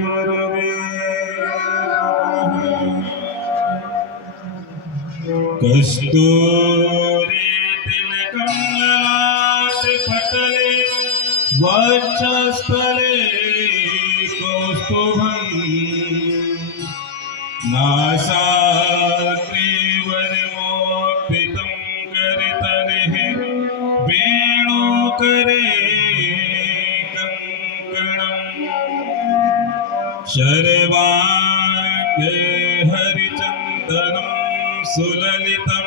गुरुवे कस्तूरी तिलकं ललाटपटले वक्षस्थले कौस्तुभं नासाग्रीवरमोक्तितं करतले वेणुकरे शर्वाङ्गे हरिचन्दनं सुललितं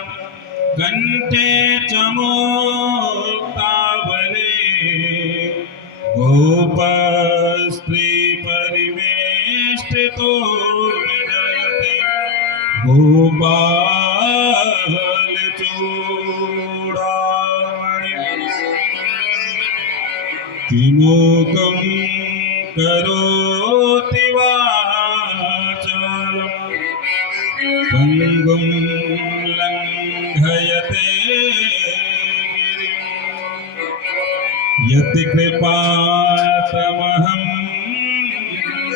कण्ठे च मुक्तावले गोपस्त्रीपरिवेष्टितो विजयते गोपालचूडामणि किमुकं करोति वाचालं पङ्गुं लङ्घयते गिरिं यत् कृपातमहं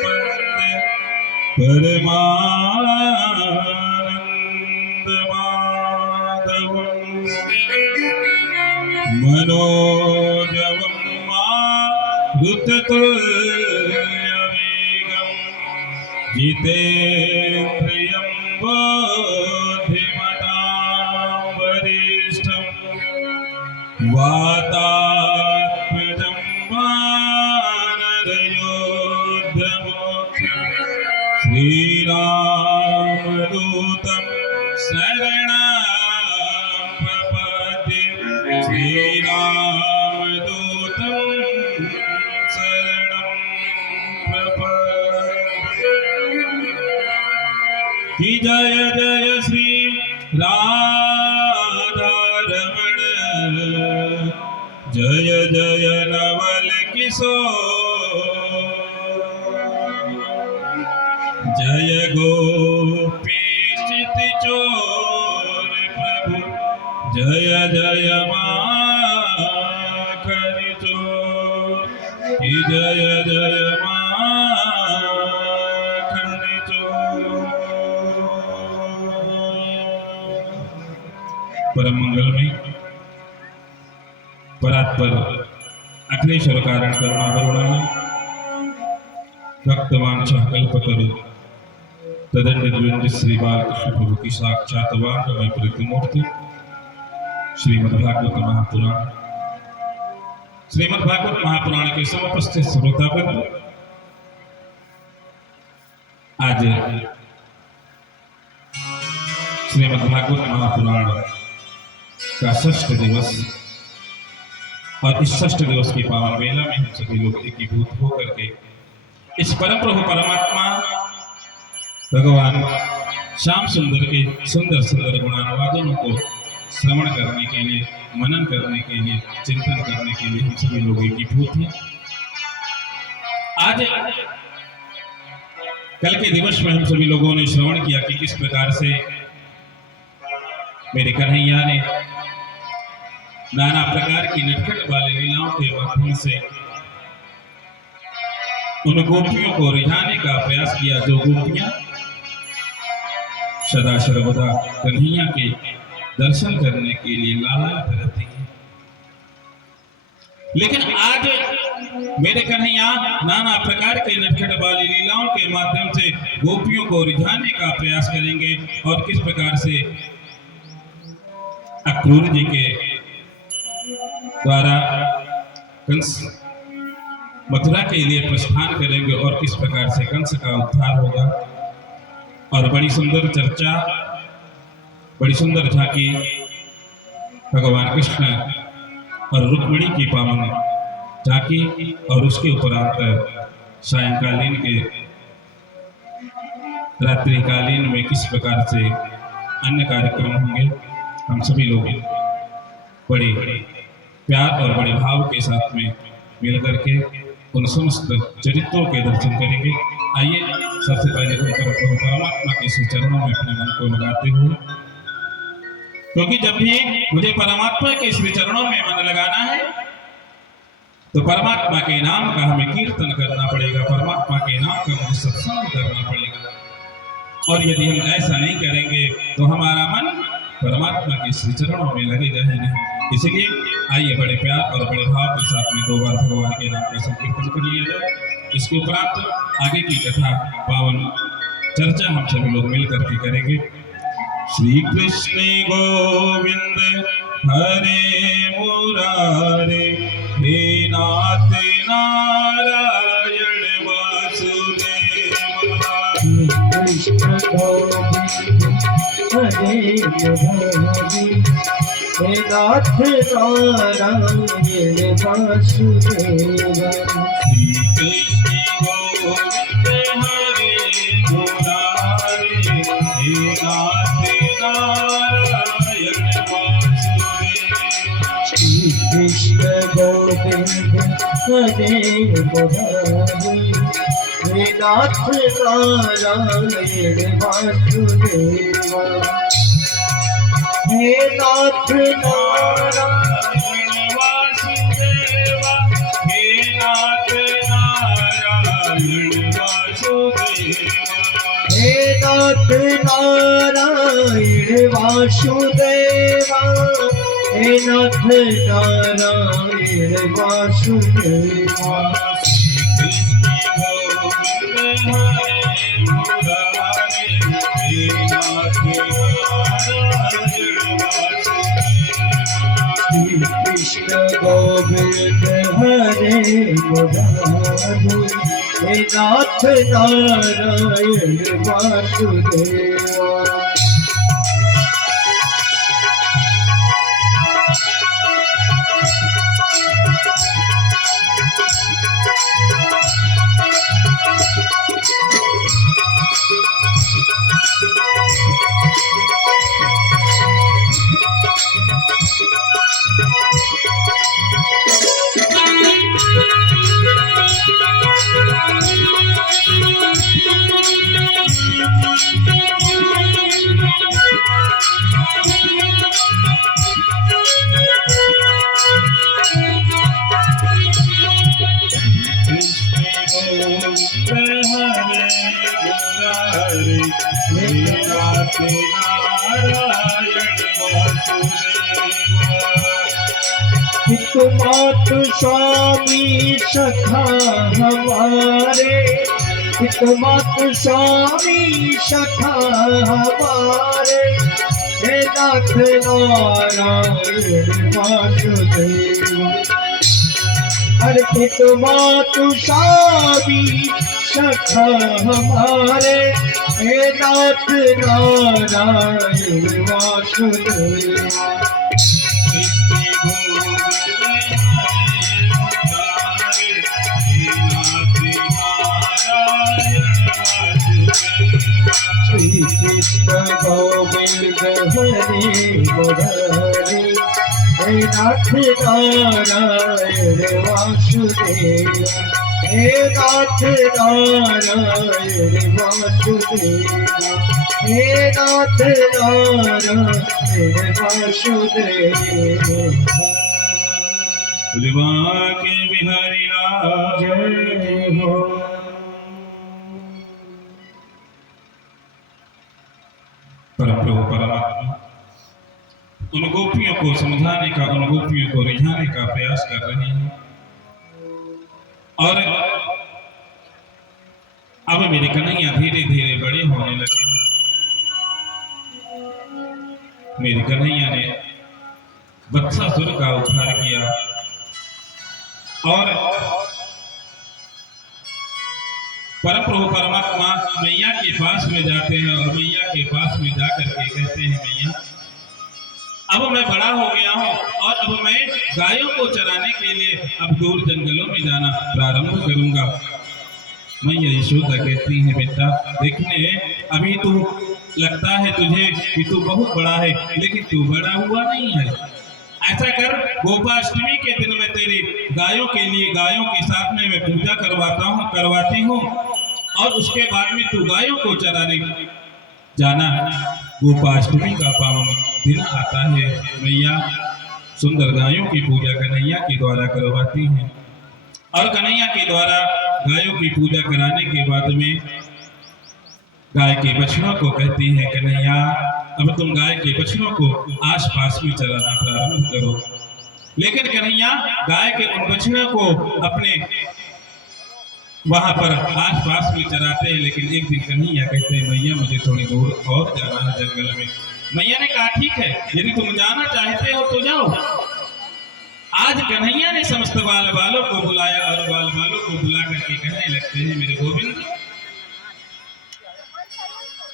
वन्दे परमानन्दमाधवं मनोजवं मारुततुल्यवेगं जितेन्द्रियं बुद्धिमतां वरिष्ठं वातात्मजं वानरयोद्धमुख्यं श्रीरामदूतं शरणं प्रपद्ये श्रीरामदूतं शरणं प्रपद्ये जय जय श्री राधारमण जय जय नवल किशोर जय गोपीचित चोर प्रभु जय जय माखन चोर जय जय माखन चोर। परम मंगलमय परात्पर अखिलेश्वर कारण करुणा करुणामय भक्तवांछा कल्पतरु तदंड द्वंद्व श्री बालकृष्ण प्रभु की साक्षात वांगमय प्रतिमूर्ति श्रीमद्भागवत महापुराण। श्रीमद्भागवत महापुराण के समुपस्थित श्रोतावृंद, आज श्रीमद्भागवत महापुराण का षष्ठ दिवस और इस षष्ठ दिवस की पावन वेला में हम सभी लोग एकीभूत होकर के इस परम प्रभु परमात्मा भगवान श्याम सुंदर के सुंदर सुंदर गुणानुवादों को श्रवण करने के लिए, मनन करने के लिए, चिंतन करने के लिए हम सभी लोग एकीभूत हैं। आज कल के दिवस में हम सभी लोगों ने श्रवण किया कि किस प्रकार से मेरे कन्हैया ने नाना प्रकार की नटखट वाली लीलाओं के माध्यम से उन गोपियों को रिझाने का प्रयास किया जो गोपियां सदा सर्वदा कन्हैया के दर्शन करने के लिए लालायित रहती हैं। लेकिन आज मेरे कन्हैया नाना प्रकार के नटखट वाली लीलाओं के माध्यम से गोपियों को रिझाने का प्रयास करेंगे और किस प्रकार से अक्रूर जी के द्वारा कंस मथुरा के लिए प्रस्थान करेंगे और किस प्रकार से कंस का उद्धार होगा। और बड़ी सुंदर चर्चा, बड़ी सुंदर झांकी भगवान कृष्ण और रुक्मिणी की पावन झांकी और उसके उपरांत सायंकालीन के रात्रिकालीन में किस प्रकार से अन्य कार्यक्रम होंगे। हम सभी लोग बड़े प्यार और बड़े भाव के साथ में मिल करके उन समस्त चरित्रों के दर्शन करेंगे। आइए सबसे पहले परमात्मा के श्री चरणों में अपने मन को लगाते हुए, क्योंकि जब भी मुझे परमात्मा के श्री चरणों में मन लगाना है तो परमात्मा के नाम का हमें कीर्तन करना पड़ेगा, परमात्मा के नाम का हमें सत्संग करना पड़ेगा। और यदि हम ऐसा नहीं करेंगे तो हमारा मन परमात्मा के श्री चरणों में लगेगा ही नहीं। इसलिए आइए बड़े प्यार और बड़े भाव के साथ में 2 बार भगवान के नाम का संकीर्तन कर लिया जाए। इसके उपरांत आगे की कथा पावन चर्चा हम सभी लोग मिलकर के करेंगे। श्री कृष्ण गोविंद हरे मुरारे, हे नाथ नारायण वासुदेव। कृष्ण गोविंद हरे मुरारे, हे नाथ नारायण वासुदेव। श्री कृष्ण गोविंद हरे मुरारे, हे नाथ नारायण वासुदेव। श्री कृष्ण गोविंद हरे मुरारे, हे नाथ नारायण वासुदेव। हे नाथ नारायण वासुदेव, हे नाथ नारायण वासुदेव। हे नाथ नारायण वासुदेव, हे नाथ नारायण वासुदेव। श्री कृष्ण गोविंद हरे मुरारे, हे नाथ नारायण वासुदेव। हितमातु स्वामी सखा हमारे, हितमातु स्वामी सखा हमारे, हे नाथ नारायण वासुदेव। हर हितमातु स्वामी सखा हमारे, हे नाथ नारायण वासुदेव। श्री कृष्ण गोविंद हरे मुरारे, हे नाथ नारायण वासुदेव। हे नाथ नारायण वासुदेव, हे नाथ नारायण वासुदेव। के बिहारी लाल जय हो। परम प्रभु परमात्मा उन गोपियों को समझाने का, उन गोपियों को रिझाने का प्रयास कर रहे हैं। और अब मेरे कन्हैया धीरे धीरे बड़े होने लगे। मेरे कन्हैया ने वत्सासुर का उद्धार किया और परम प्रभु परमात्मा मैया के पास में जाते हैं और मैया के पास में जाकर के कहते हैं, मैया अब मैं बड़ा हो गया हूँ और अब मैं गायों को चराने के लिए अब दूर जंगलों में जाना प्रारंभ करूंगा। मैया यशोदा कहती है, बेटा देखने अभी तू लगता है तुझे कि तू बहुत बड़ा है, लेकिन तू बड़ा हुआ नहीं है। ऐसा कर, गोपाष्टमी के दिन में तेरी गायों के लिए, गायों के साथ में मैं पूजा करवाती हूँ और उसके बाद में तू गायों को चराने जाना। गोपाष्टमी का पावन दिन आता है, मैया सुंदर गायों की पूजा कन्हैया के द्वारा करवाती हैं। और कन्हैया के द्वारा गायों की पूजा कराने के बाद में गाय के बछड़ों को कहती है, कन्हैया अब तुम गाय के बछड़ों को आसपास में चलाना प्रारंभ करो। लेकिन कन्हैया गाय के उन बछड़ों को अपने वहां पर आसपास में चराते हैं। लेकिन एक दिन कन्हैया कहते हैं, मैया मुझे थोड़ी दूर और जाना है जंगल में। मैया ने कहा, ठीक है, यदि तुम जाना चाहते हो तो जाओ। आज कन्हैया ने समस्त बाल बालों को बुलाया और बाल बालों को बुला करके कहने लगते हैं, मेरे गोविंद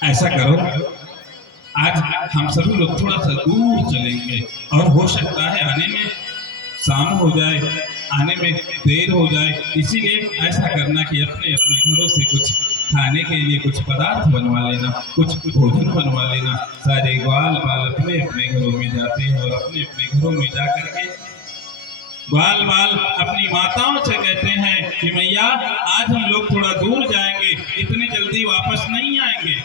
ऐसा करो, आज हम सभी लोग थोड़ा सा दूर चलेंगे और हो सकता है आने में शाम हो जाए, आने में देर हो जाए। इसीलिए ऐसा करना कि अपने अपने घरों से कुछ खाने के लिए कुछ पदार्थ बनवा लेना, कुछ भोजन बनवा लेना। सारे ग्वाल बाल अपने अपने घरों में जाते हैं और अपने अपने घरों में जा करके ग्वाल बाल अपनी माताओं से कहते हैं कि मैया आज हम लोग थोड़ा दूर जाएंगे, इतनी जल्दी वापस नहीं आएंगे,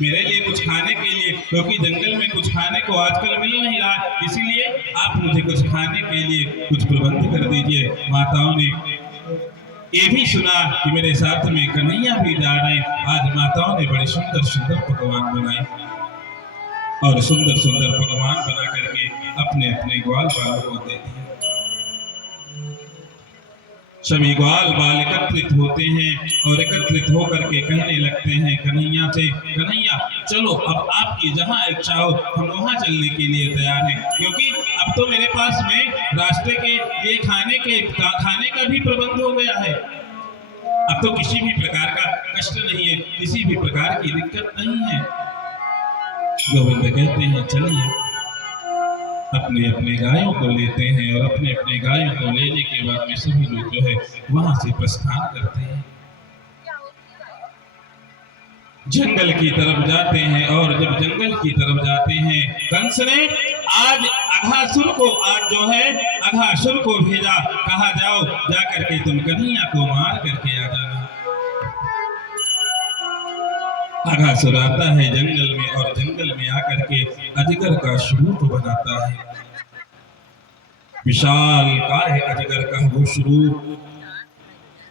मेरे लिए कुछ खाने के लिए, क्योंकि जंगल में कुछ खाने को आजकल मिल नहीं रहा, इसीलिए आप मुझे कुछ खाने के लिए कुछ प्रबंध कर दीजिए। माताओं ने ये भी सुना कि मेरे साथ में कन्हैया भी जा रहे हैं। आज माताओं ने बड़े सुंदर सुंदर पकवान बनाए और सुंदर सुंदर पकवान बना करके अपने अपने ग्वाल बालों को दे दिए। सभी ग्वाल बाल एकत्रित होते हैं और एकत्रित होकर के कहने लगते हैं कन्हैया से, कन्हैया चलो अब आपकी जहाँ इच्छा हो हम वहाँ चलने के लिए तैयार हैं, क्योंकि अब तो मेरे पास में रास्ते के लिए खाने का भी प्रबंध हो गया है। अब तो किसी भी प्रकार का कष्ट नहीं है, किसी भी प्रकार की दिक्कत नहीं है। गोविंद कहते हैं चलिए, अपने अपने गायों को लेते हैं और अपने अपने गायों को लेने के बाद में सभी लोग जो है वहां से प्रस्थान करते हैं, जंगल की तरफ जाते हैं। और जब जंगल की तरफ जाते हैं, कंस ने आज अघासुर को भेजा, कहा जाओ जा करके तुम कन्हैया को मार करके आ जाना। अघासुर आता है जंगल में और जंगल में आकर के अजगर का स्वरूप बनाता है। विशाल काय अजगर का वो स्वरूप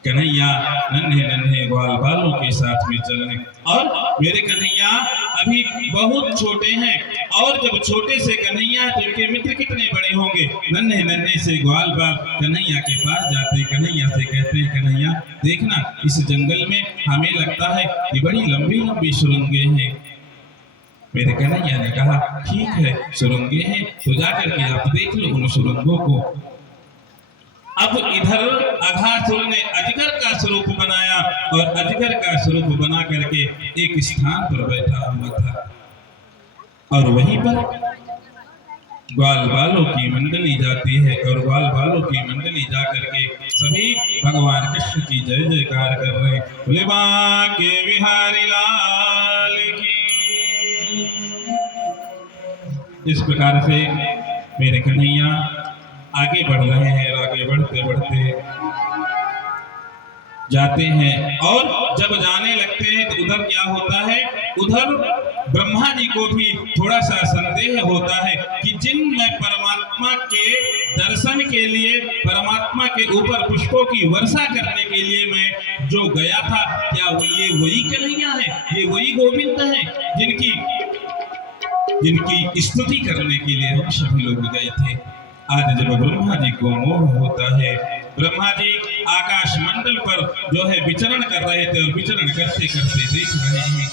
कन्हैया नन्हे नन्हे ग्वाल बालों के साथ में चलने, और मेरे कन्हैया अभी बहुत छोटे हैं, और जब छोटे से कन्हैया तो इनके मित्र कितने बड़े होंगे। नन्हे नन्हे से ग्वाल बाल कन्हैया के पास जाते, कन्हैया से कहते हैं, कन्हैया देखना इस जंगल में हमें लगता है कि बड़ी लंबी लंबी सुरंगें हैं। मेरे कन्हैया ने कहा, ठीक है सुरंगें हैं तो जाकर के आप देख लो उन सुरंगों को। अब इधर अघासुर ने अजगर का स्वरूप बनाया और अजगर का स्वरूप बना करके एक स्थान पर बैठा हुआ था, और वहीं पर ग्वाल बालों की मंडली जाती है और ग्वाल बालों की मंडली जा करके सभी भगवान कृष्ण की जय जयकार कर रहे हैं। बोले बांके बिहारी लाल की। इस प्रकार से मेरे कन्हैया आगे बढ़ रहे हैं और आगे बढ़ते बढ़ते जाते हैं, और जब जाने लगते हैं तो उधर क्या होता है, उधर ब्रह्मा जी को भी थोड़ा सा संदेह होता है कि जिन मैं परमात्मा के दर्शन के लिए, परमात्मा के ऊपर पुष्पों की वर्षा करने के लिए मैं जो गया था, क्या ये वही कन्हैया है, ये वही गोविंद है जिनकी स्तुति करने के लिए हम सभी लोग गए थे। आज जब ब्रह्मा जी को मोह होता है, ब्रह्मा जी आकाश मंडल पर जो है विचरण कर रहे थे और विचरण करते करते देख रहे हैं,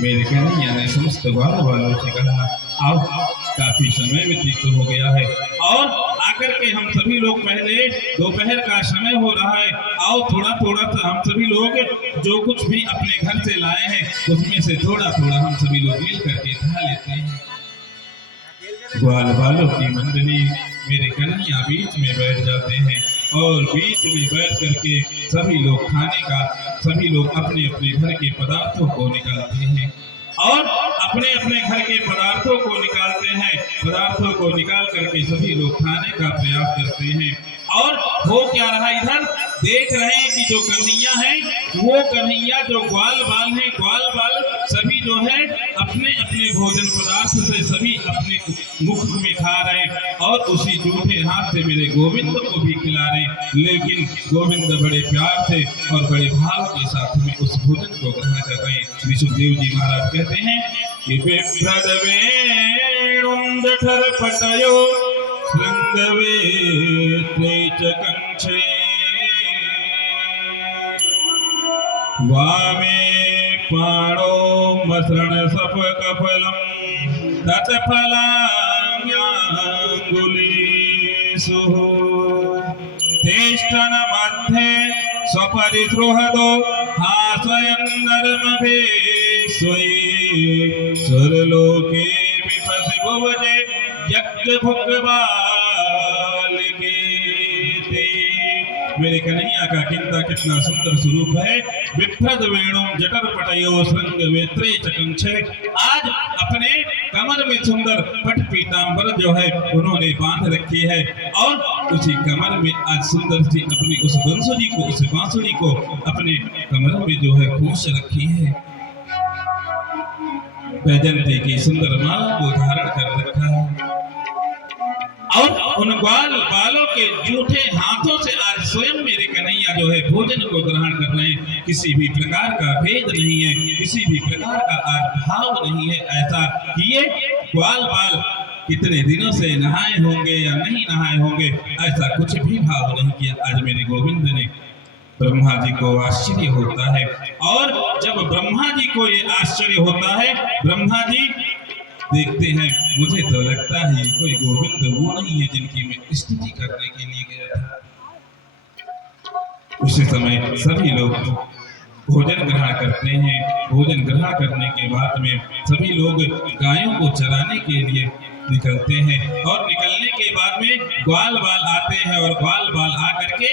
मेरे कन्हैया ने समस्त ग्वाल बालों से कहा, आओ काफी समय व्यतीत हो गया है और आकर के हम सभी लोग, पहले दोपहर का समय हो रहा है, आओ थोड़ा थोड़ा सा हम सभी लोग जो कुछ भी अपने घर से लाए हैं उसमें से थोड़ा थोड़ा हम सभी लोग मिल करके खा लेते हैं। ग्वाल बालों की मंडली मेरे कन्हैया बीच में बैठ जाते हैं और बीच में बैठ करके सभी लोग खाने का, सभी लोग अपने अपने घर के पदार्थों को निकालते हैं और अपने अपने घर के पदार्थों को निकालते हैं। पदार्थों को निकाल करके सभी लोग खाने का प्रयास करते हैं और हो क्या रहा इधर देख रहे हैं कि जो कन्हैया है वो कन्हैया जो ग्वाल बाल है ग्वाल बाल सभी जो है अपने अपने भोजन पदार्थ से सभी अपने मुख में खा रहे हैं और उसी जूठे हाथ से मेरे गोविंद को भी खिला रहे हैं। लेकिन गोविंद बड़े प्यार से और बड़े भाव के साथ में उस भोजन को ग्रहण कर रहे हैं। श्री सुखदेव जी महाराज कहते हैं कि बिभ्रद वेणुं जठरपटयो शृंगवेत्रे च कंठे वामे पाणो मसृण सपकफलं तत्फलान्याङ्गुलीषु तिष्ठन् मध्ये स्वपरिसृहतो हासयन् नर्मभेष्वै सुरलोके विपथि भुवजे यज्ञभुग्बालिके। मेरे कन्हैया का कितना सुंदर स्वरूप है। बिभ्रद वेणुं जठरपटयो शृंगवेत्रे च कंठे, आज अपने कमर में सुंदर पट पीतांबर जो है उन्होंने बांध रखी है और उसी कमर में आज सुंदर सी अपनी उस बांसुरी को अपने कमर में जो है खोस रखी है। वैजयंती की सुंदर माला को धारण कर रखा है और उन ग्वाल बालों के जूठे हाथों से आज स्वयं मेरे कन्हैया जो है भोजन को ग्रहण कर रहे हैं। किसी भी प्रकार का भेद नहीं है, किसी भी प्रकार का आज भाव नहीं है ऐसा कि ये ग्वाल बाल कितने दिनों से नहाए होंगे या नहीं नहाए होंगे, ऐसा कुछ भी भाव नहीं किया। आज मेरे गोविंद ने ब्रह्मा जी को आश्चर्य होता है और जब ब्रह्मा जी को ये आश्चर्य होता है, ब्रह्मा जी देखते हैं मुझे तो लगता है कोई गोविंद वो नहीं है जिनकी मैं स्तुति करने के लिए गया था। उसी समय सभी लोग भोजन ग्रहण करते हैं। भोजन ग्रहण करने के बाद में सभी लोग गायों को चराने के लिए निकलते हैं और निकलने के बाद में ग्वाल बाल आते हैं और ग्वाल बाल आकर के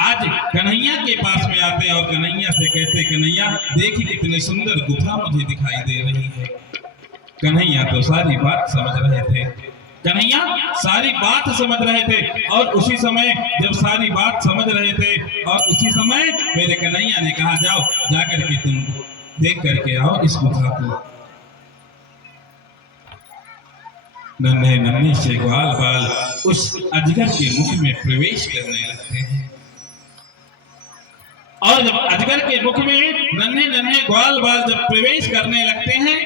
आज कन्हैया के पास में आते हैं और कन्हैया से कहते, कन्हैया देखिए कितनी सुंदर गुफा मुझे दिखाई दे रही है। कन्हैया तो सारी बात समझ रहे थे, कन्हैया सारी बात समझ रहे थे और उसी समय जब सारी बात समझ रहे थे और उसी समय मेरे कन्हैया ने कहा जाओ जाकर के तुम देख करके आओ इस गुफा को। नन्हे नन्हे से ग्वाल बाल उस अजगर के मुख में प्रवेश करने लगते हैं और जब अजगर के मुख में नन्हे नन्हे ग्वाल बाल जब प्रवेश करने लगते हैं,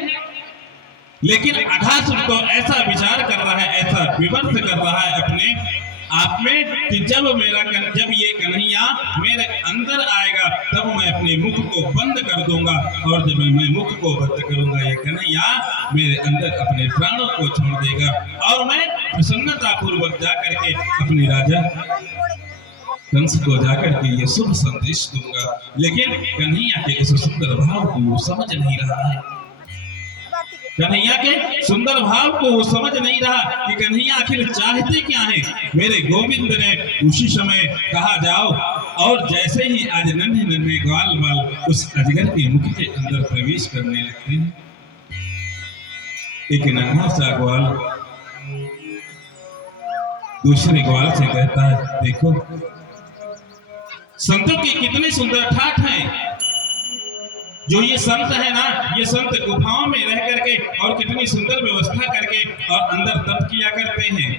लेकिन अघासुर तो ऐसा विचार कर रहा है, ऐसा विमर्श कर रहा है अपने आप में कि जब ये कन्हैया मेरे अंदर आएगा तब मैं अपने मुख को बंद कर दूंगा और जब मैं मुख को बंद करूंगा ये कन्हैया मेरे अंदर अपने प्राणों को छोड़ देगा और मैं प्रसन्नता पूर्वक जाकर के अपने राजा कंस को जाकर के ये शुभ संदेश दूंगा। लेकिन कन्हैया के इस सुंदर भाव को वो समझ नहीं रहा है, कन्हैया के सुंदर भाव को वो समझ नहीं रहा कि कन्हैया आखिर चाहते क्या है। मेरे गोविंद ने उसी समय कहा जाओ और जैसे ही आज नन्हे नन्हे ग्वाल बाल उस अजगर के मुख के अंदर प्रवेश करने लगते हैं, एक नन्हा सा ग्वाल दूसरे ग्वाल से कहता है, देखो संतों की कितनी सुंदर ठाठ है। जो ये संत है ना, ये संत गुफाओं में रह करके और कितनी सुंदर व्यवस्था करके और अंदर तप किया करते हैं,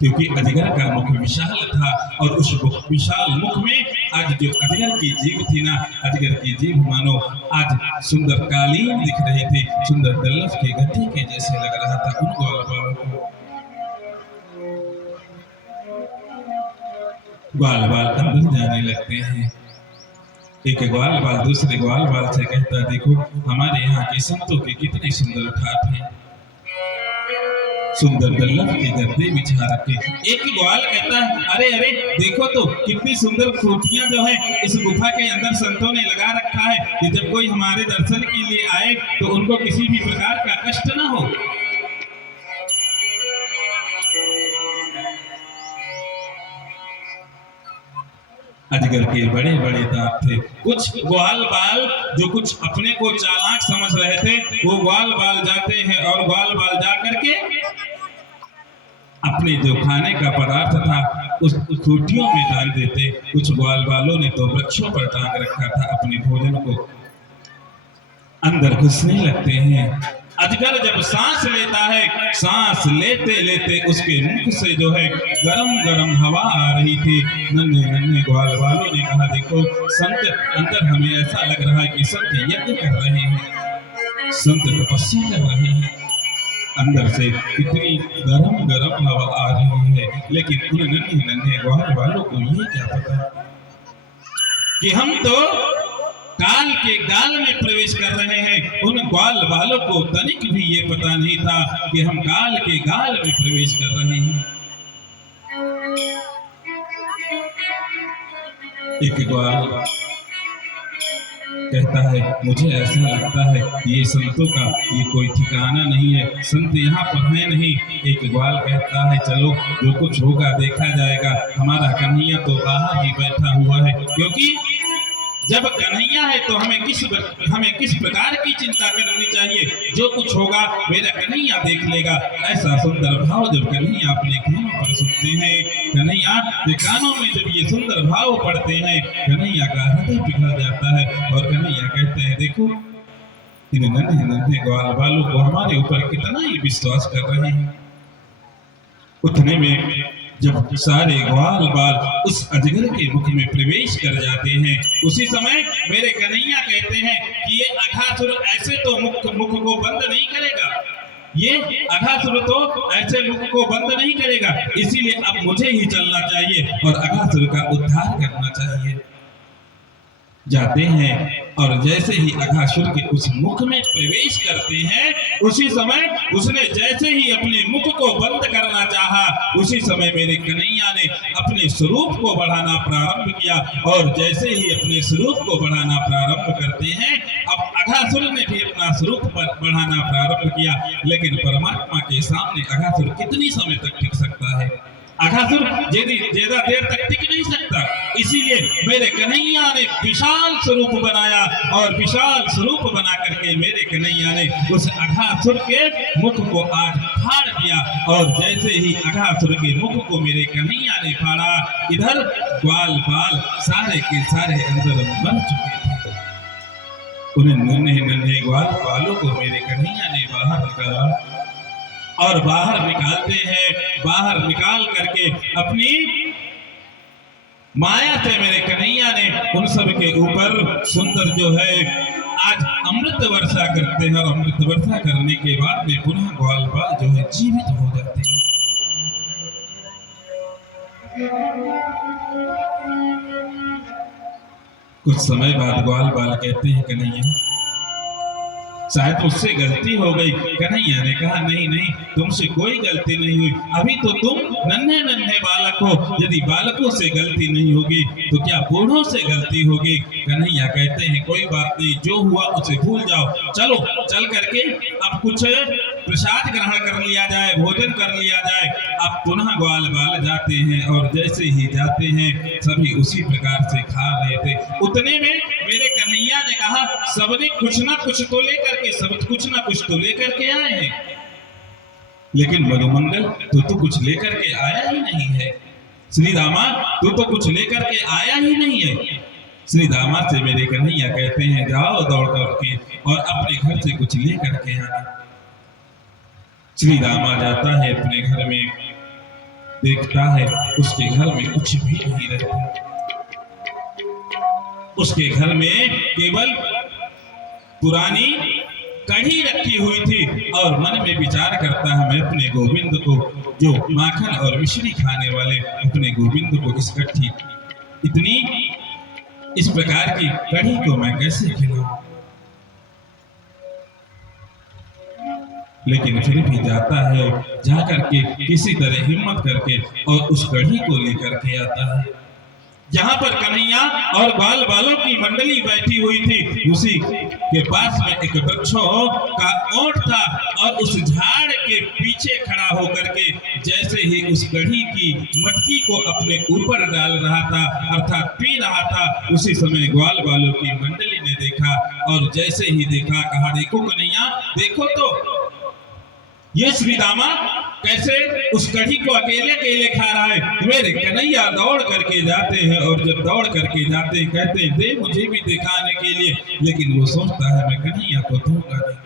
क्योंकि अजगर का मुख विशाल था और उस विशाल मुख में आज जो अजगर की जीभ थी ना, अजगर की जीभ मानो आज सुंदर कालीन दिख रहे थे, सुंदर दल्लफ के गद्दे के जैसे लग रहा था उन ग्वाल बालों को। ग्वाल बाल अंदर जाने लगते हैं। एक ग्वाल बाल दूसरे ग्वाल बाल से कहता, देखो हमारे यहाँ के संतों के कितने सुंदर ठाठ हैं, सुंदर दल्लफ के गद्दे बिछा रखे। एक ग्वाल कहता है, अरे अरे देखो तो कितनी सुंदर खूंटियां जो है इस गुफा के अंदर संतों ने लगा रखा है कि जब कोई हमारे दर्शन के लिए आए तो उनको किसी भी प्रकार का कष्ट न हो। अजगर के बड़े बड़े दांत थे। कुछ ग्वाल बाल जो कुछ अपने को चालाक समझ रहे थे, वो ग्वाल बाल जाते हैं और ग्वाल बाल जा करके अपने जो खाने का पदार्थ था उस खूटियों में डाल देते। कुछ ग्वाल वालों ने तो वृक्षों पर टांग रखा था अपने भोजन को। अंदर घुसने लगते हैं। अजगर जब सांस लेता है, सांस लेते लेते उसके मुख से जो है गरम गरम हवा आ रही थी। नन्हे नन्हे ग्वाल वालों ने कहा, देखो संत, अंदर हमें ऐसा लग रहा है कि संत यज्ञ कर रहे हैं, संत तपस्या कर रहे हैं। अंदर से इतनी गरम गरम हवा आ रही है, लेकिन उन नन्हे नन्हे ग्वाल वालों को ये क्या पता कि हम तो काल के गाल में प्रवेश कर रहे हैं। उन ग्वाल वालों को तनिक भी ये पता नहीं था कि हम काल के गाल में प्रवेश कर रहे हैं। एक ग्वाल कहता है, मुझे ऐसा लगता है ये संतों का ये कोई ठिकाना नहीं है, संत यहाँ पर है नहीं। एक ग्वाल कहता है, चलो जो कुछ होगा देखा जाएगा, हमारा कन्हैया तो बाहर ही बैठा हुआ है, क्योंकि जब कन्हैया है तो हमें किस प्रकार की चिंता करनी चाहिए, जो कुछ होगा मेरा कन्हैया देख लेगा। ऐसा सुंदर भाव जब कन्हैया अपने कानों पर सुनते हैं, कन्हैया के कानों में जब ये सुंदर भाव पड़ते हैं, कन्हैया का हृदय पिघल जाता है और कन्हैया कहते हैं, देखो इन नन्हे नन्हे ग्वाल वालों को हमारे ऊपर कितना ही विश्वास कर रहे हैं। उतने में जब सारे ग्वाल बाल उस अजगर के मुख में प्रवेश कर जाते हैं, उसी समय मेरे कन्हैया कहते हैं कि ये अघासुर ऐसे तो मुख को बंद नहीं करेगा, ये अघासुर तो ऐसे मुख को बंद नहीं करेगा, इसीलिए अब मुझे ही चलना चाहिए और अघासुर का उद्धार करना चाहिए। जाते हैं और जैसे ही अघासुर के उस मुख में प्रवेश करते हैं, उसी समय उसने जैसे ही अपने मुख को बंद करना चाहा, उसी समय मेरे कन्हैया ने अपने स्वरूप को बढ़ाना प्रारंभ किया। और जैसे ही अपने स्वरूप को बढ़ाना प्रारंभ करते हैं, अब अघासुर ने भी अपना स्वरूप बढ़ाना प्रारंभ किया। लेकिन परमात्मा के सामने अघासुर कितनी समय तक टिक सकता है? अघासुर ज्यादा देर तक टिक नहीं सकता, इसीलिए मेरे कन्हैया ने विशाल स्वरूप बनाया और विशाल स्वरूप बना करके मेरे कन्हैया ने उस अघासुर के मुख को आज फाड़ दिया। और जैसे ही अघासुर के मुख को मेरे कन्हैया ने फाड़ा, इधर ग्वाल बाल सारे के सारे अंदर मर चुके थे। उन्हें नन्हे नन्हे ग्वाल बालों को मेरे कन्हैया ने बाहर निकाला और बाहर निकालते हैं, बाहर निकाल करके अपनी माया से मेरे कन्हैया ने उन सब के ऊपर सुंदर जो है आज अमृत वर्षा करते हैं। और अमृत वर्षा करने के बाद में पुनः ग्वाल बाल जो है जीवित हो जाते हैं। कुछ समय बाद ग्वाल बाल कहते हैं, कन्हैया शायद मुझसे गलती हो गई। कन्हैया ने कहा, नहीं नहीं, तुमसे कोई गलती नहीं हुई, अभी तो तुम नन्हे नन्हे बालक हो, यदि बालकों से गलती नहीं होगी तो क्या बूढ़ों से गलती होगी? कन्हैया कहते हैं, कोई बात नहीं, जो हुआ उसे भूल जाओ, चलो चल करके अब कुछ प्रसाद ग्रहण कर लिया जाए, भोजन कर लिया जाए। अब पुनः ग्वाल बाल जाते हैं और जैसे ही जाते हैं सभी उसी प्रकार से खा रहे थे। उतने में मेरे कन्हैया ने कहा, सबने कुछ ना कुछ तो लेकर के, सब कुछ ना कुछ तो लेकर के आए हैं, लेकिन मधुमंगल तू कुछ लेकर के आया ही नहीं है। श्री रामा तू तो कुछ लेकर के आया ही नहीं है। श्री रामा से मेरे कन्हैया कहते हैं, जाओ दौड़ करके और अपने घर से कुछ लेकर के आना। श्री रामा जाता है अपने घर में, देखता है उसके घर में कुछ भी नहीं रहता। उसके घर में केवल पुरानी कढ़ी रखी हुई थी और मन में विचार करता है, मैं अपने गोविंद को, जो माखन और मिश्री खाने वाले, अपने गोविंद को इस कट्ठी इतनी इस प्रकार की कढ़ी को मैं कैसे खिलाऊं? लेकिन फिर भी जाता है, जाकर के किसी तरह हिम्मत करके और उस कढ़ी को लेकर के आता है। जहां पर कन्हैया और बाल बालों की मंडली बैठी हुई थी, उसी के पास में एक वृक्षों का ओट था और उस झाड़ के पीछे खड़ा होकर के जैसे ही उस कढ़ी की मटकी को अपने ऊपर डाल रहा था, अर्थात पी रहा था, उसी समय ग्वाल बालों की मंडली ने देखा और जैसे ही देखा, कहा, देखो कन्हैया, देखो तो ये श्री दामा कैसे उस कढ़ी को अकेले अकेले खा रहा है। मेरे कन्हैया दौड़ करके जाते हैं और जब दौड़ करके जाते हैं कहते हैं दे मुझे भी दिखाने के लिए, लेकिन वो सोचता है मैं कन्हैया को दूंगा नहीं।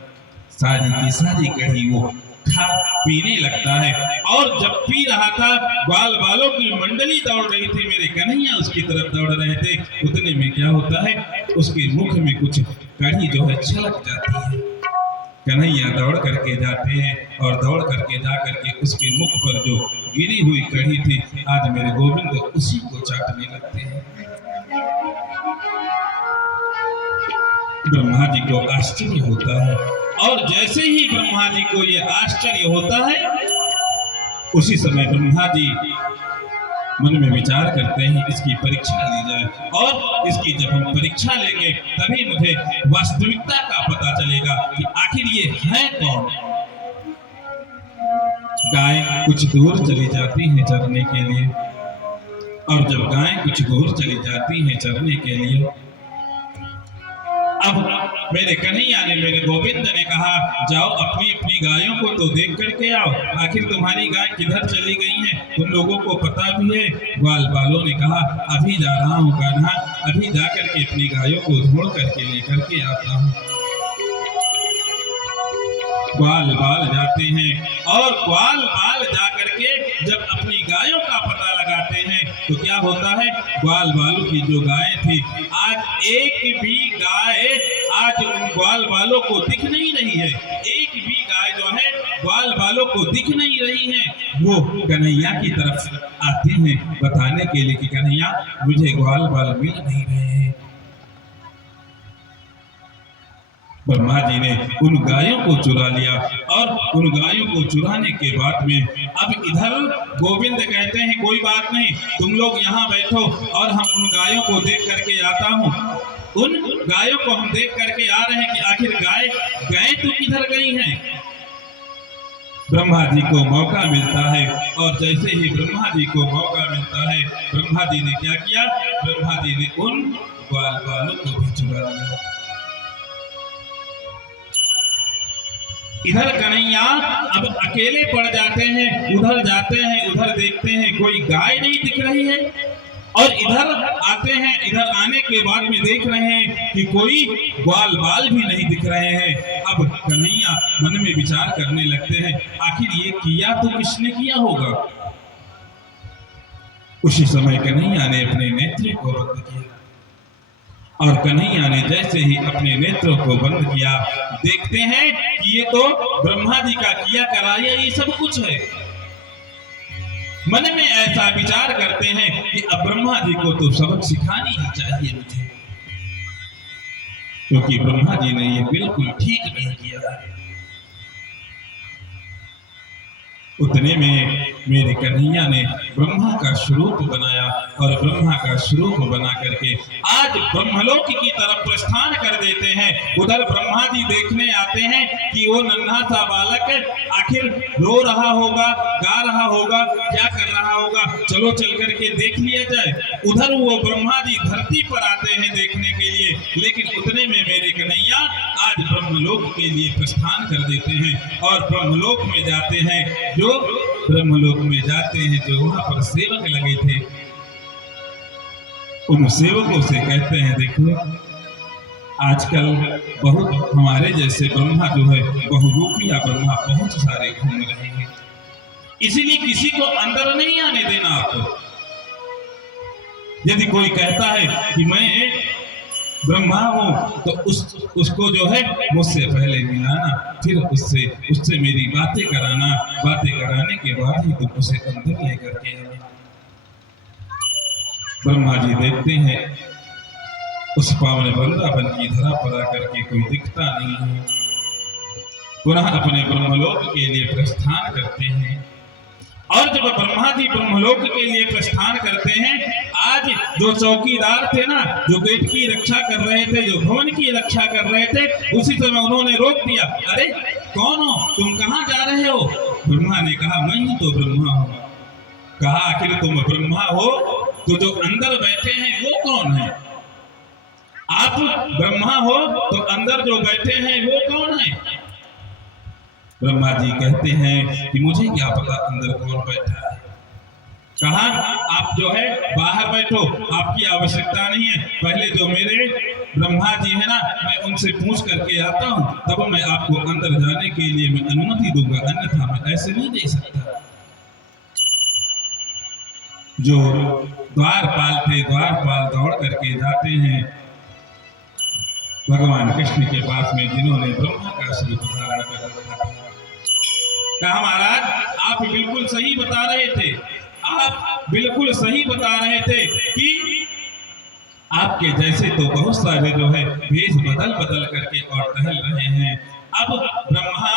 सारी की सारी कढ़ी वो खा पीने लगता है और जब पी रहा था ग्वाल बालों की मंडली दौड़ रही थी, मेरे कन्हैया उसकी तरफ दौड़ रहे थे। उतने में क्या होता है उसके मुख में कुछ कढ़ी जो है छलक जाती है। कन्हैया दौड़ करके जाते हैं और दौड़ करके जा करके उसके मुख पर जो गिरी हुई कढ़ी थी आज मेरे गोविंद उसी को चाटने लगते हैं। ब्रह्मा जी को आश्चर्य होता है और जैसे ही ब्रह्मा जी को ये आश्चर्य होता है उसी समय ब्रह्मा जी मन में विचार करते हैं इसकी परीक्षा ली जाए और इसकी जब हम परीक्षा लेंगे तभी मुझे वास्तविकता का पता चलेगा कि आखिर ये है कौन। गाय कुछ दूर चली जाती है चरने के लिए और जब गाय कुछ दूर चली जाती है चरने के लिए, अब मेरे कन्हैया ने मेरे गोविंद ने कहा जाओ अपनी अपनी गायों को तो देख करके आओ, आखिर तुम्हारी गाय किधर चली गई है, तुम लोगों को पता भी है। ग्वाल बालों ने कहा अभी जा रहा हूँ कान्हा, अभी जा करके अपनी गायों को ढूंढ करके लेकर के आता हूँ। ग्वाल बाल जाते हैं और ग्वाल बाल जा करके जब अपनी गायों का पता लगाते हैं तो क्या होता है ग्वाल बालों की जो गायें थी आज एक भी गाय आज उन ग्वाल बालों को दिख नहीं रही है। एक भी गाय जो है ग्वाल बालों को दिख नहीं रही है। वो कन्हैया की तरफ आती हैं बताने के लिए कि कन्हैया मुझे ग्वाल बाल मिल नहीं रहे हैं। ब्रह्मा जी ने उन गायों को चुरा लिया और उन गायों को चुराने के बाद में अब इधर गोविंद कहते हैं कोई बात नहीं तुम लोग यहाँ बैठो और हम उन गायों को देख करके आता हूँ। उन गायों को हम देख करके आ रहे हैं कि आखिर गाय तो किधर गई हैं। ब्रह्मा जी को मौका मिलता है और जैसे ही ब्रह्मा जी को मौका मिलता है ब्रह्मा जी ने क्या किया, ब्रह्मा जी ने उन ग्वाल बालों को भी चुरा लिया। इधर कन्हैया अब अकेले पड़ जाते हैं, उधर जाते हैं उधर देखते हैं कोई गाय नहीं दिख रही है और इधर आते हैं, इधर आने के बाद में देख रहे हैं कि कोई ग्वाल बाल भी नहीं दिख रहे हैं। अब कन्हैया मन में विचार करने लगते हैं आखिर ये किया तो किसने किया होगा। उसी समय कन्हैया ने अपने नेत्र को बंद किया और कन्हैया ने जैसे ही अपने नेत्रों को बंद किया देखते हैं कि ये तो ब्रह्मा जी का किया कराया ये सब कुछ है। मन में ऐसा विचार करते हैं कि अब ब्रह्मा जी को तो सबक सिखानी ही चाहिए मुझे, क्योंकि ब्रह्मा जी ने ये बिल्कुल ठीक नहीं किया। उतने में मेरे कन्हैया ने ब्रह्मा का स्वरूप बनाया और ब्रह्मा का स्वरूप बना करके आज ब्रह्मलोक की तरफ प्रस्थान कर देते हैं। उधर ब्रह्मा जी देखने आते हैं कि वो नन्हा सा बालक आखिर रो रहा होगा, गा रहा होगा, क्या कर रहा होगा, चलो चल करके देख लिया जाए। उधर वो ब्रह्मा जी धरती पर आते हैं देखने के लिए, लेकिन उतने में मेरे कन्हैया आज ब्रह्मलोक के लिए प्रस्थान कर देते हैं और ब्रह्मलोक में जाते हैं। जो ब्रह्मलोक में जाते हैं जो वहां पर सेवक लगे थे उन सेवकों से कहते हैं देखो आजकल बहुत हमारे जैसे ब्रह्मा जो है बहुरूपिया ब्रह्मा बहुत सारे घूम रहे हैं, इसीलिए किसी को अंदर नहीं आने देना। आपको यदि कोई कहता है कि मैं ब्रह्मा हूं तो उसको जो है मुझसे पहले मिलाना, फिर उससे मेरी बातें कराना, बातें कराने के बाद ही तुम उसे अंदर लेकर के आना। ब्रह्मा जी देखते हैं उस पावन वृंदावन की धरा पर आकर के कोई दिखता नहीं है, पुनः अपने ब्रह्मलोक के लिए प्रस्थान करते हैं। और जब ब्रह्मा जी ब्रह्मलोक के लिए प्रस्थान करते हैं, आज जो चौकीदार थे ना, जो गेट की रक्षा कर रहे थे, जो भवन की रक्षा कर रहे थे, उसी समय उन्होंने रोक दिया। अरे कौन हो तुम, कहाँ जा रहे हो? ब्रह्मा ने कहा मैं ही तो ब्रह्मा हूँ। कहा आखिर तुम ब्रह्मा हो तो जो अंदर बैठे हैं वो कौन है? आप ब्रह्मा हो तो अंदर जो बैठे हैं वो कौन है? ब्रह्मा जी कहते हैं कि मुझे क्या पता अंदर कौन बैठा है। कहा आप जो है बाहर बैठो, आपकी आवश्यकता नहीं है। पहले जो मेरे ब्रह्मा जी है ना, मैं उनसे पूछ करके आता हूँ, तब मैं आपको अंदर जाने के लिए मैं अनुमति दूंगा, अन्यथा मैं ऐसे नहीं दे सकता। जो द्वारपाल थे, द्वारपाल दौड़ करके जाते हैं भगवान कृष्ण के पास में, जिन्होंने ब्रह्मा का शरीर धारण कर रखा था। कहा महाराज आप बिल्कुल सही बता रहे थे, आप बिल्कुल सही बता रहे थे कि आपके जैसे तो बहुत सारे जो है भेष बदल बदल करके और टहल रहे हैं। अब ब्रह्मा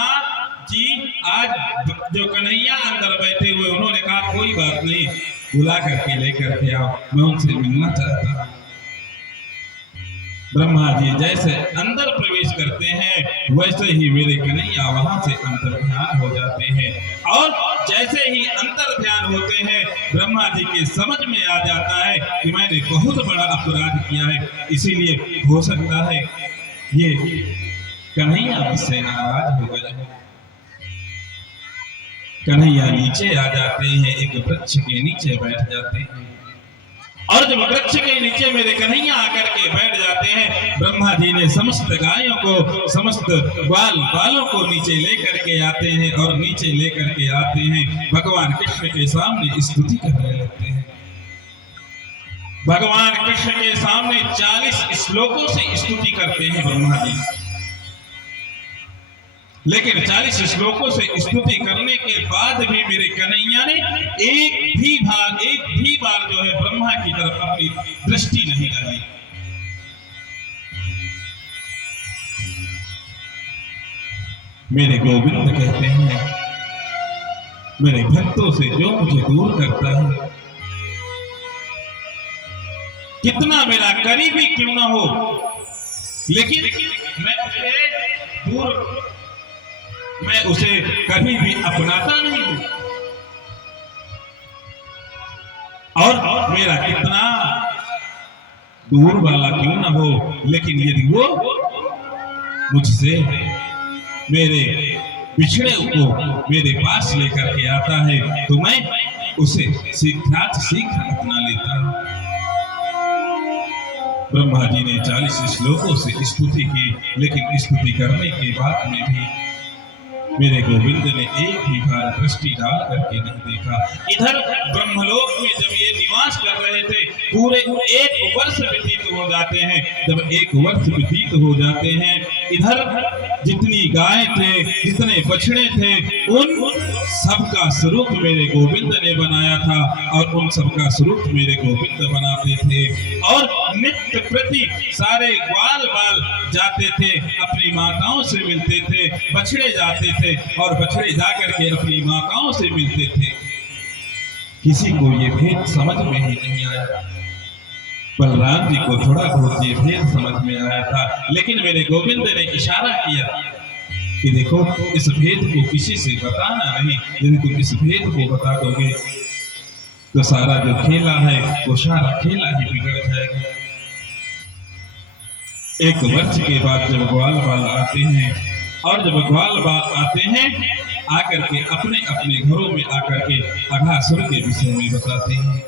जी आज जो कन्हैया अंदर बैठे हुए, उन्होंने कहा कोई बात नहीं, बुला करके लेकर के आओ, मैं उनसे मिलना चाहता हूं। ब्रह्मा जी जैसे अंदर प्रवेश करते हैं, वैसे ही मेरे कन्हैया वहां से अंतर ध्यान हो जाते हैं। और जैसे ही अंतर ध्यान होते हैं, ब्रह्मा जी के समझ में आ जाता है कि मैंने बहुत बड़ा अपराध किया है, इसीलिए हो सकता है ये कन्हैया मुझसे नाराज हो गए। कन्हैया नीचे आ जाते हैं, एक वृक्ष के नीचे बैठ जाते हैं। और जब वृक्ष के नीचे मेरे कन्हैया आकर के बैठ जाते हैं, ब्रह्मा जी ने समस्त गायों को, समस्त ग्वाल बालों को नीचे लेकर के आते हैं, और नीचे लेकर के आते हैं भगवान कृष्ण के सामने स्तुति करने लगते हैं। भगवान कृष्ण के सामने 40 श्लोकों से स्तुति करते हैं ब्रह्मा जी। लेकिन 40 श्लोकों से स्तुति करने के बाद भी मेरे कन्हैया ने एक भी बार जो है ब्रह्मा की तरफ अपनी दृष्टि नहीं डाली। मेरे गोविंद कहते हैं, मेरे भक्तों से जो मुझे दूर करता है, कितना मेरा करीबी क्यों ना हो, लेकिन मैं उसे कभी भी अपनाता नहीं हूं। और मेरा कितना दूर वाला क्यों ना हो, लेकिन यदि वो मुझसे मेरे बिछड़े को मेरे पास लेकर के आता है, तो मैं उसे शीघ्र अपना लेता हूं। ब्रह्मा जी ने 40 श्लोकों से स्तुति की, लेकिन स्तुति करने के बाद में भी मेरे गोविंद ने एक भी बार दृष्टि डाल करके नहीं देखा। इधर ब्रह्मलोक में जब ये निवास कर रहे थे, पूरे 1 वर्ष व्यतीत हो जाते हैं। जब 1 वर्ष व्यतीत हो जाते हैं, इधर जितनी गाय थे, जितने बछड़े थे, उन सबका स्वरूप मेरे गोविंद ने बनाया था, और उन सबका स्वरूप मेरे गोविंद बनाते थे। और नित्य प्रति सारे ग्वाल बाल जाते थे, अपनी माताओं से मिलते थे, बछड़े जाते थे और बछड़े जाकर के अपनी माताओं से मिलते थे। किसी को ये भेद समझ में ही नहीं आया। बलराम जी को थोड़ा बहुत ये भेद समझ में आया था, लेकिन मेरे गोविंद ने इशारा किया कि देखो, इस भेद को किसी से बताना नहीं। यदि तुम इस भेद को बता दोगे तो सारा जो खेला है वो सारा खेला ही बिगड़ जाएगा। 1 वर्ष के बाद जब ग्वाल बाल आते हैं, और जब ग्वाल बाल आते हैं, आकर के अपने अपने घरों में आकर के अघासुर के विषय में बताते हैं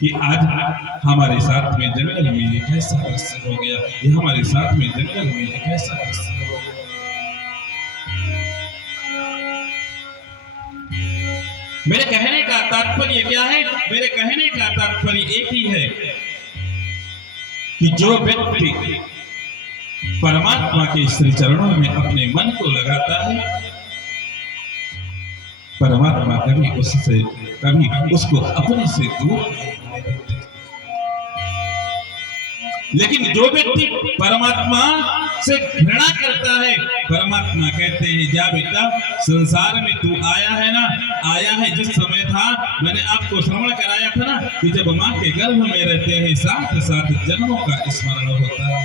कि आज हमारे साथ में जंगल में ये कैसा दृश्य हो गया, ये हमारे साथ में जंगल में ये कैसा दृश्य हो गया। मेरे कहने का तात्पर्य क्या है? मेरे कहने का तात्पर्य एक ही है कि जो व्यक्ति परमात्मा के श्री चरणों में अपने मन को लगाता है, परमात्मा कभी उसको अपने से दूर नहीं देते। लेकिन जो व्यक्ति परमात्मा से घृणा करता है, परमात्मा कहते हैं, जा बेटा, संसार में तू आया है ना, आया है जिस समय था, मैंने आपको श्रवण कराया था ना कि जब माँ के गर्भ में रहते हैं 7 जन्मों का स्मरण होता है।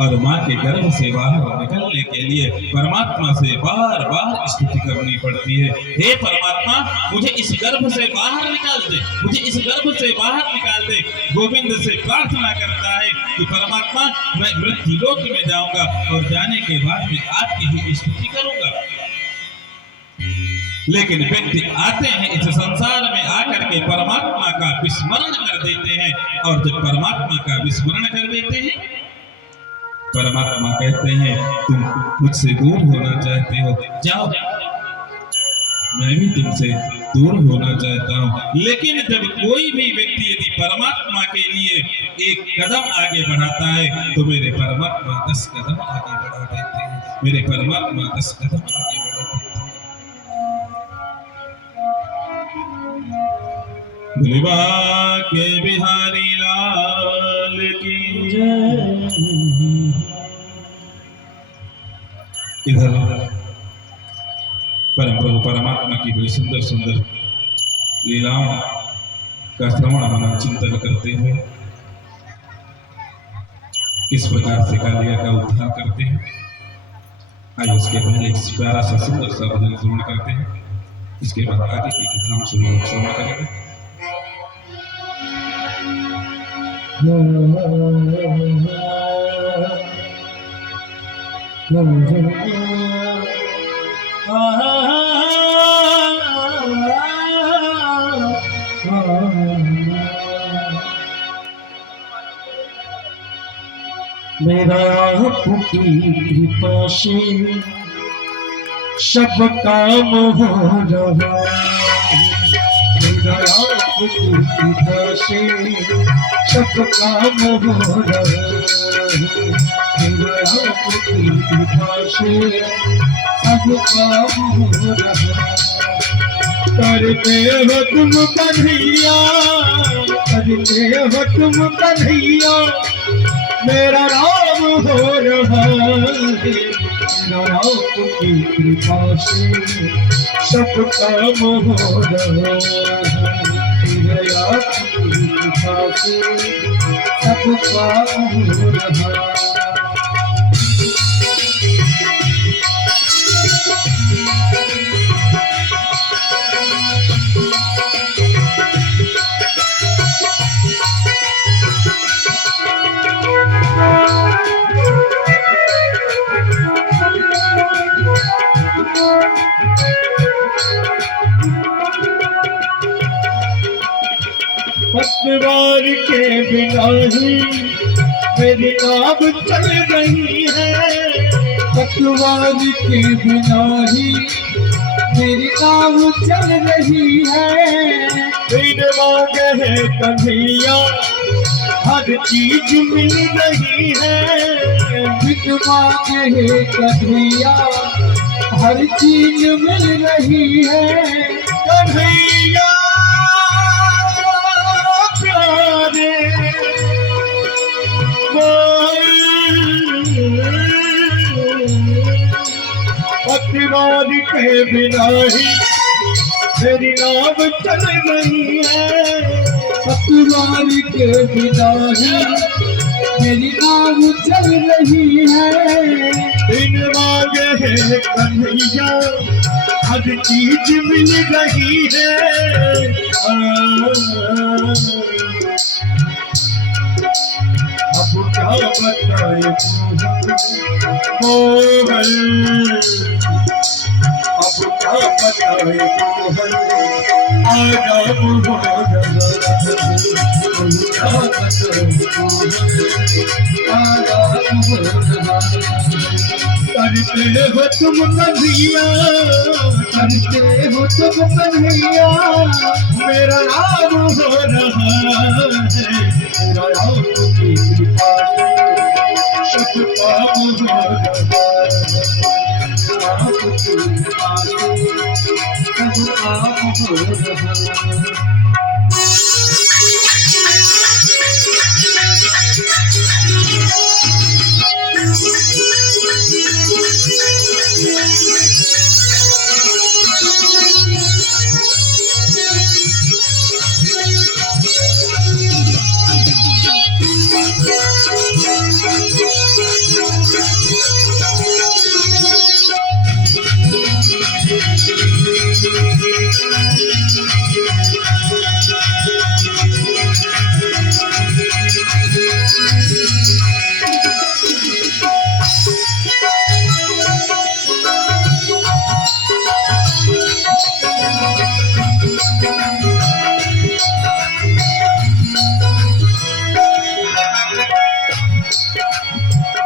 और माँ के गर्भ से बाहर निकलने के लिए परमात्मा से बार बार स्तुति करनी पड़ती है। हे परमात्मा, मुझे इस गर्भ से बाहर निकाल दे, मुझे इस गर्भ से बाहर निकाल दे। गोविंद से प्रार्थना करता है कि परमात्मा, मैं मृत्युलोक में जाऊंगा और जाने के बाद मैं आपकी ही स्तुति करूंगा। लेकिन व्यक्ति आते हैं इस संसार में आकर के परमात्मा का विस्मरण कर देते हैं, और जब परमात्मा का विस्मरण कर देते हैं, परमात्मा कहते हैं तुम मुझसे दूर होना चाहते हो, जाओ, मैं भी तुमसे दूर होना चाहता हूँ। लेकिन जब कोई भी व्यक्ति यदि परमात्मा के लिए एक कदम आगे बढ़ाता है तो मेरे परमात्मा 10 कदम आगे बढ़ा देते हैं, मेरे परमात्मा 10 कदम आगे बढ़ा देते हैं। भुलवा के बिहारी लाल की जय। इधर परम प्रभु परमात्मा की बड़ी सुंदर सुंदर लीलाओं का श्रवण मनन चिंतन करते हुए किस प्रकार से कालिया का उद्धार करते हैं, आइए उसके पहले इस प्यारा सा सुंदर सा भजन श्रवण करते हैं। इसके बाद आगे की कथा हम श्रवण करेंगे। मेरा आपकी कृपा से सब काम हो रहा, मेरा आपकी कृपा से सब काम हो रहा, मेरा आपकी कृपा से सब काम हो रहा। करते हो तुम कन्हैया, करते हो तुम कन्हैया, मेरा नाम हो रहा है, आपकी कृपा से सब काम हो रहा है, आपकी कृपा से सब काम हो रहा। पतवार के बिना ही मेरी नाव चल रही है, पतवार के बिना ही मेरी नाव चल रही है। बिन मांगे है कन्हैया हर चीज मिल रही है, बिन मांगे है कन्हैया हर चीज मिल रही है। कन्हैया पतवार के बिना ही मेरी नाव चल रही है, पतवार के बिना ही मेरी नाव चल रही है। बिन मांगे है कन्हैया हर चीज मिल रही है। अब क्या बताए मोहन, अब क्या बताए मोहन, आजा मोहन, क्या बताए मोहन, आजा मोहन। करते हो तुम कन्हैया, करते हो तुम कन्हैया, मेरा नाम हो रहा है, मेरा आपकी कृपा से सब काम हो रहा है, आपकी कृपा से सब काम हो रहा है।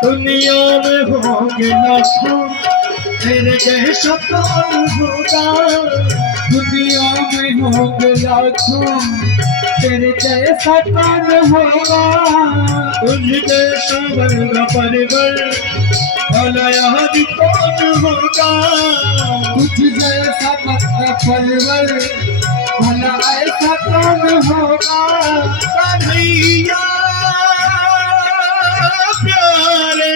दुनिया में होंगे लाखों तेरे जैसा कौन होगा। दुनिया में होंगे लाखों तेरे जैसा कौन होगा। तुझ जैसा वर्ग परिवर भला याद कौन होगा। तुझ जैसा परिवर भला ऐसा कौन होगा। कन्हैया प्यारे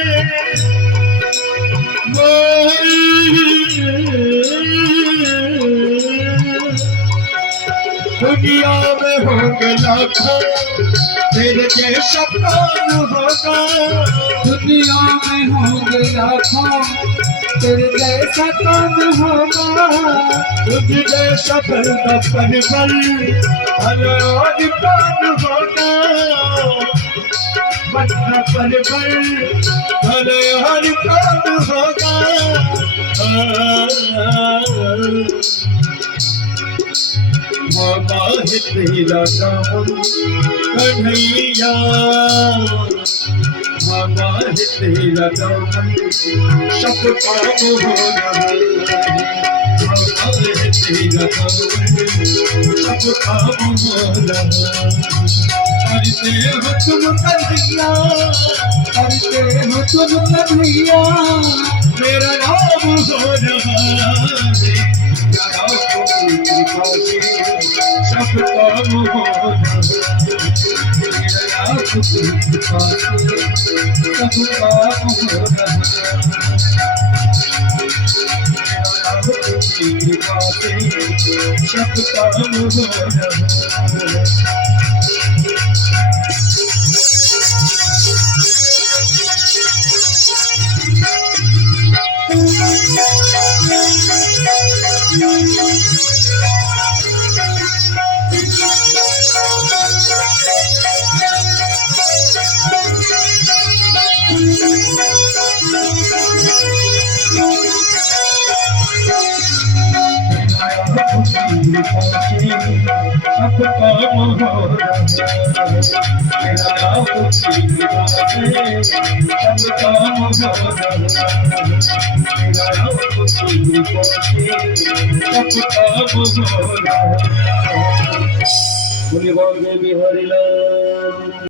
दुनिया में होंगे लाखों तेरे जैसा कौन होगा। दुनिया में होंगे लाखों तेरे जैसा कौन होगा। तुझ जैसा बंदा पल पल अलग कौन होगा। बंदा पल पल अलग कौन होगा। मामा है तेरा दामन कन्हैया। मामा है तेरा दामन सब काम हो रहा है। मामा है तेरा दामन सब काम हो रहा है। करते हो तुम कन्हैया। करते हो तुम कन्हैया। मेरा नाम हो रहा है। सब काम हो रहा है। मेरा सब काम हो रहा है। सब काम हो रहा है। सब काम हो रहा है। मेरा खुशी से सब काम हो रहा है। मेरा खुशी से सब काम हो रहा है। बोलिए बोल देवी हरिलाल।